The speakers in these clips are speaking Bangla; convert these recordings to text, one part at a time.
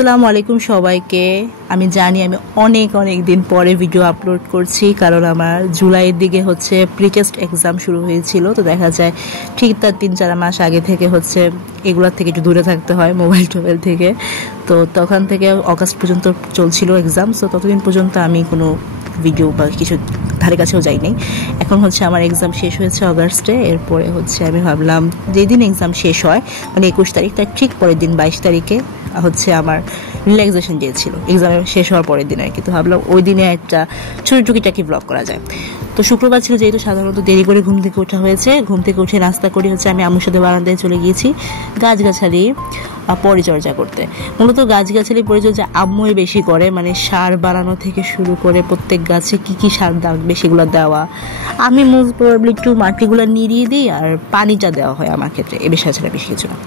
আসসালামু আলাইকুম সবাইকে। আমি জানি আমি অনেক দিন পরে ভিডিও আপলোড করছি, কারণ আমার জুলাইয়ের দিকে হচ্ছে প্রি টেস্ট এক্সাম শুরু হয়েছিল। তো দেখা যায় ঠিক তার 3-4 মাস আগে থেকে হচ্ছে এগুলোর থেকে একটু দূরে থাকতে হয়, মোবাইল টোবাইল থেকে। তো তখন থেকে অগাস্ট পর্যন্ত চলছিল এক্সাম। সো ততদিন পর্যন্ত আমি কোনো ভিডিও বা কিছু ধারে কাছেও যাইনি। এখন হচ্ছে আমার এক্সাম শেষ হয়েছে অগাস্টে। এরপরে হচ্ছে আমি ভাবলাম যেদিন এক্সাম শেষ হয়, মানে 21 তারিখ, তার ঠিক পরের দিন 22 তারিখে হচ্ছে আমার রিল্যাক্সেশন ডে ছিল, এক্সামের শেষ হওয়ার পরের দিন আর কি। তো ভাবলাম ওই দিনে একটা ছোটো টুকিটাকি ব্লগ করা যায়। তো শুক্রবার ছিল যেহেতু, সাধারণত দেরি করে ঘুম থেকে ওঠা হয়েছে। ঘুম থেকে উঠে নাস্তা করে হচ্ছে আমি আম্মুর সাথে বারান্দায় চলে গিয়েছি গাছগাছালি পরিচর্যা করতে। মূলত গাছগাছালি পরিচর্যা আম্মুই বেশি করে, মানে সার বানানো থেকে শুরু করে প্রত্যেক গাছে কি সার লাগবে সেগুলো দেওয়া। আমি মোস্ট প্রবাবলি একটু মাটিগুলো নিড়িয়ে দিই আর পানিটা দেওয়া হয় আমার ক্ষেত্রে, এ বিষয় ছাড়া বেশি কিছু না।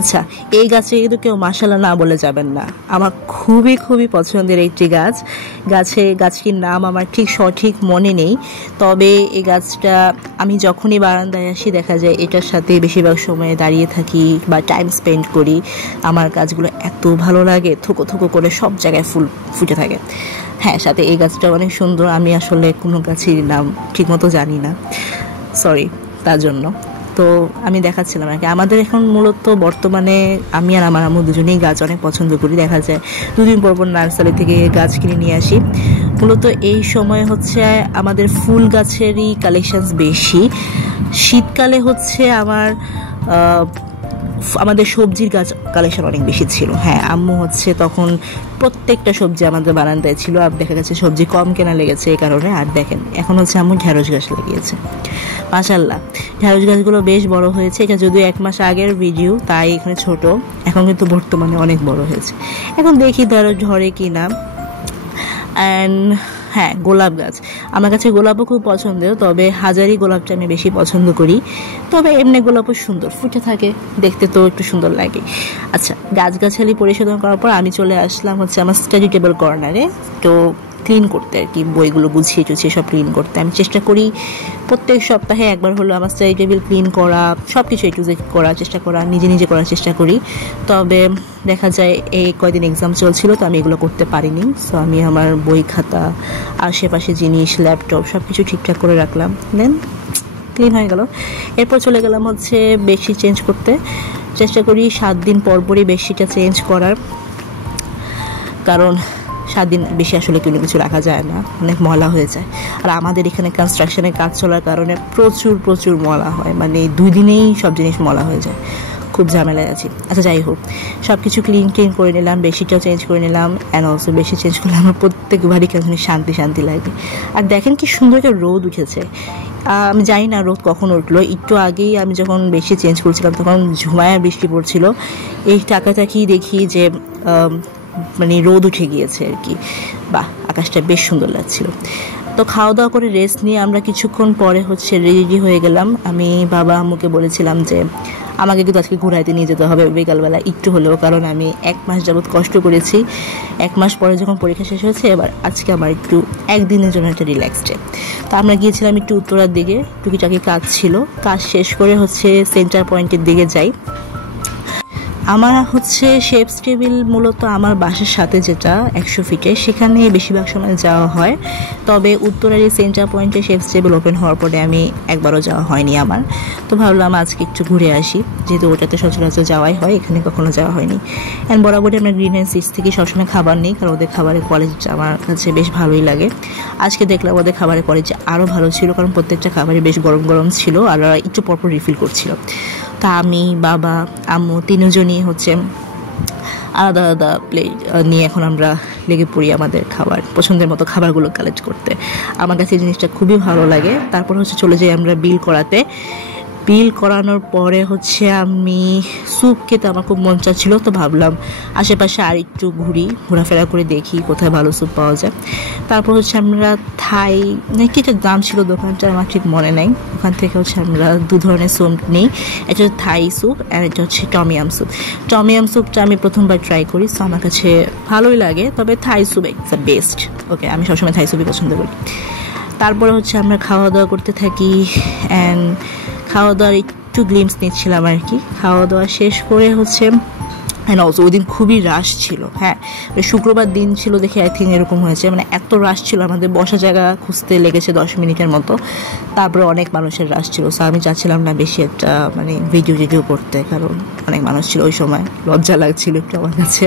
আচ্ছা, এই গাছে কিন্তু কেউ মাশাআল্লাহ না বলে যাবেন না। আমার খুবই পছন্দের একটি গাছ। গাছটির নাম আমার ঠিক সঠিক মনে নেই, তবে এই গাছটা আমি যখনই বারান্দায় আসি দেখা যায় এটার সাথে বেশিরভাগ সময় দাঁড়িয়ে থাকি বা টাইম স্পেন্ড করি। আমার গাছগুলো এত ভালো লাগে, থোকো করে সব জায়গায় ফুল ফুটে থাকে। হ্যাঁ, সাথে এই গাছটা অনেক সুন্দর। আমি আসলে কোনো গাছের নাম ঠিকমতো জানি না, সরি তার জন্য। তো আমি দেখাচ্ছিলাম আর কি। আমাদের এখন মূলত বর্তমানে আমি আর আমার আম্মু দুজনেই গাছ অনেক পছন্দ করি। দেখা যায় দুদিন পর নার্সারি থেকে গাছ কিনে নিয়ে আসি। মূলত এই সময় হচ্ছে আমাদের ফুল গাছেরই কালেকশনস বেশি। শীতকালে হচ্ছে আমাদের সবজির গাছ কালেকশন অনেক বেশি ছিল। হ্যাঁ, আম্মু হচ্ছে তখন প্রত্যেকটা সবজি আমাদের বারান্দায় ছিল। আর দেখা গেছে সবজি কম কেনা লেগেছে এই কারণে। আর দেখেন এখন হচ্ছে আম্মু ঢেঁড়স গাছ লাগিয়েছে, মাশাআল্লাহ। ঢেঁড়স গাছগুলো বেশ বড় হয়েছে। এটা যদিও 1 মাস আগের ভিডিও, তাই এখানে ছোট, এখন কিন্তু বর্তমানে অনেক বড় হয়েছে। এখন দেখি ধরে কি না। অ্যান্ড হ্যাঁ, গোলাপ গাছ আমার কাছে গোলাপও খুব পছন্দের, তবে হাজারি গোলাপটা আমি বেশি পছন্দ করি। তবে এমনি গোলাপও সুন্দর ফুটে থাকে, দেখতে তো একটু সুন্দর লাগে। আচ্ছা, গাছগাছালি পরিশোধন করার পর আমি চলে আসলাম হচ্ছে আমার স্টাডি টেবিল কর্নারে। তো ক্লিন করতে আর কি, বইগুলো গুছিয়ে টুছিয়ে সব ক্লিন করতে আমি চেষ্টা করি। প্রত্যেক সপ্তাহে একবার হলো আমার স্টাডি টেবিল ক্লিন করা, সব কিছু একটু করার চেষ্টা করা, নিজে করার চেষ্টা করি। তবে দেখা যায় এই কয়দিন এক্সাম চলছিল, তো আমি এগুলো করতে পারিনি। সো আমি আমার বই খাতা, আশেপাশে জিনিস, ল্যাপটপ সব কিছু ঠিকঠাক করে রাখলাম, দেন ক্লিন হয়ে গেল। এরপর চলে গেলাম হচ্ছে বেডশিট চেঞ্জ করতে। চেষ্টা করি 7 দিন পরই বেডশিটটা চেঞ্জ করার, কারণ 7 দিন বেশি আসলে কোনো কিছু রাখা যায় না, অনেক ময়লা হয়ে যায়। আর আমাদের এখানে কনস্ট্রাকশনের কাজ চলার কারণে প্রচুর ময়লা হয়, মানে 2 দিনেই সব জিনিস ময়লা হয়ে যায়, খুব ঝামেলায় আছি। আচ্ছা, যাই হোক, সব কিছু ক্লিন করে নিলাম, বেডশিটটাও চেঞ্জ করে নিলাম। অ্যান্ড অলসো বেডশিট চেঞ্জ করলে আমার প্রত্যেকবারই কেন শান্তি লাগে। আর দেখেন কি সুন্দর একটা রোদ উঠেছে। আমি জানি না রোদ কখন উঠলো। একটু আগেই আমি যখন বেডশিট চেঞ্জ করছিলাম তখন ঝুমায়া বৃষ্টি পড়ছিল। এই তাকিয়ে দেখি যে মানে রোদ উঠে গিয়েছে আর কি। বাহ, আকাশটা বেশ সুন্দর লাগছিল। তো খাওয়া দাওয়া করে রেস্ট নিয়ে আমরা কিছুক্ষণ পরে হচ্ছে রেডি হয়ে গেলাম। আমি বাবা আম্মুকে বলেছিলাম যে আমাকে কিন্তু আজকে ঘুরাইতে নিয়ে যেতে হবে বিকালবেলা একটু হলেও, কারণ আমি 1 মাস যাবৎ কষ্ট করেছি। 1 মাস পরে যখন পরীক্ষা শেষ হয়েছে, এবার আজকে আমার একটু একদিনের জন্য একটা রিল্যাক্স ডে। তো আমরা গিয়েছিলাম একটু উত্তরার দিকে, টুকিটাকি কাজ ছিল। কাজ শেষ করে হচ্ছে সেন্টার পয়েন্টের দিকে যাই। আমার হচ্ছে শেপস টেবিল মূলত আমার বাসার সাথে যেটা 100 ফিটে, সেখানে বেশিরভাগ সময় যাওয়া হয়। তবে উত্তরার এই সেন্টার পয়েন্টে শেপস টেবিল ওপেন হওয়ার পরে আমি একবারও যাওয়া হয়নি আমার। তো ভাবলাম আজকে একটু ঘুরে আসি, যেহেতু ওটাতে সচরাচর যাওয়াই হয়, এখানে কখনো যাওয়া হয়নি। অ্যান্ড বরাবরই আমরা গ্রিন অ্যান্ড সিডস থেকে সবসময় খাবার নিই, কারণ ওদের খাবারের কোয়ালিটি আমার কাছে বেশ ভালোই লাগে। আজকে দেখলাম ওদের খাবারের কোয়ালিটি আরও ভালো ছিল, কারণ প্রত্যেকটা খাবারই বেশ গরম ছিল আর একটু পরপর রিফিল করছিল। তা আমি, বাবা, আম্মু 3 জনই হচ্ছে আলাদা প্লেট নিয়ে এখন আমরা লেগে পড়ি আমাদের পছন্দের মতো খাবারগুলো কালেক্ট করতে। আমার কাছে এই জিনিসটা খুবই ভালো লাগে। তারপর হচ্ছে চলে যাই আমরা বিল করাতে। বিল করানোর পরে হচ্ছে আমি স্যুপ খেতে আমার খুব মন চাচ্ছিল। তো ভাবলাম আশেপাশে আর একটু ঘোরাফেরা করে দেখি কোথায় ভালো স্যুপ পাওয়া যায়। তারপর হচ্ছে আমরা থাই নাকি একটা দাম ছিল দোকানটা, আমার ঠিক মনে নাই। ওখান থেকে হচ্ছে আমরা 2 ধরনের স্যুপ নিই, একটা হচ্ছে থাই স্যুপ আর একটা হচ্ছে টমিয়াম স্যুপ। টমিয়াম স্যুপটা আমি প্রথমবার ট্রাই করি, তো আমার কাছে ভালোই লাগে। তবে Thai soup it's the best. Okay, আমি সবসময় থাই স্যুপই পছন্দ করি। তারপরে হচ্ছে আমরা খাওয়া দাওয়া করতে থাকি। অ্যান্ড খাওয়া দাওয়ার একটু গ্লিমস নিচ্ছিলাম আর কি। খাওয়া দাওয়া শেষ করে হচ্ছে অ্যান্ড অলসো ওই দিন খুবই রাশ ছিল। হ্যাঁ, শুক্রবার দিন ছিল দেখে আই থিঙ্ক এরকম হয়েছে, মানে এত রাশ ছিল, আমাদের বসা জায়গা খুঁজতে লেগেছে 10 মিনিটের মতো। তারপরে অনেক মানুষের রাশ ছিল, সো আমি চাচ্ছিলাম না বেশি একটা মানে ভিডিও করতে, কারণ অনেক মানুষ ছিল ওই সময়, লজ্জা লাগছিল একটু আমার কাছে।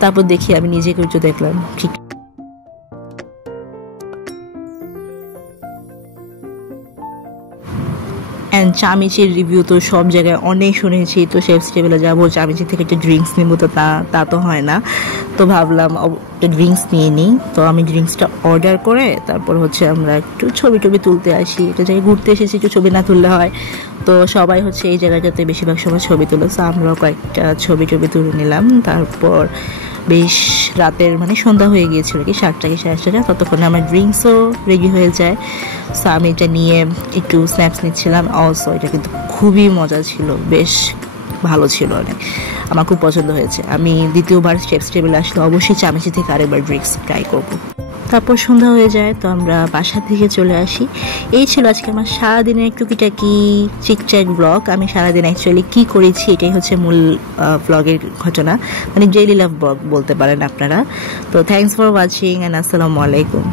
তারপর দেখি আমি নিজেকে একটু দেখলাম ঠিক। অ্যান্ড চামিচির রিভিউ তো সব জায়গায় অনেক শুনেছি, তো শেফস টেবিলে যাবো, চামিচি থেকে একটা ড্রিঙ্কস নেবো, তো তা তো হয় না। তো ভাবলাম একটা ড্রিঙ্কস নিয়ে নিই। তো আমি ড্রিঙ্কসটা অর্ডার করে তারপর হচ্ছে আমরা একটু ছবি তুলতে আসি। একটা জায়গায় ঘুরতে এসেছি, একটু ছবি না তুললে হয়। তো সবাই হচ্ছে এই জায়গাটাতে বেশিরভাগ সময় ছবি তুলে, তো আমরাও কয়েকটা ছবি তুলে নিলাম। তারপর বেশ রাতের মানে সন্ধ্যা হয়ে গিয়েছিল, কি 7টা কি 7:30, ততক্ষণে আমার ড্রিঙ্কসও রেডি হয়ে যায়। সো আমি এটা নিয়ে একটু স্ন্যাপস নিচ্ছিলাম। অলসো এটা কিন্তু খুবই মজা ছিল, বেশ ভালো ছিল, অনেক আমার খুব পছন্দ হয়েছে। আমি দ্বিতীয়বার শেফস টেবিলে আসলে অবশ্যই চামিচি থেকে আরেকবার ড্রিঙ্কস ট্রাই করবো। তারপর সন্ধ্যা হয়ে যায়, তো আমরা বাসা থেকে চলে আসি। এই ছিল আজকে আমার সারাদিনের টুকিটাকি চিকচাক ব্লগ। আমি সারাদিন অ্যাকচুয়ালি কী করেছি এটাই হচ্ছে মূল ব্লগের ঘটনা, মানে ডেইলি লাভ ব্লগ বলতে পারেন আপনারা। তো থ্যাংকস ফর ওয়াচিং অ্যান্ড আসসালামু আলাইকুম।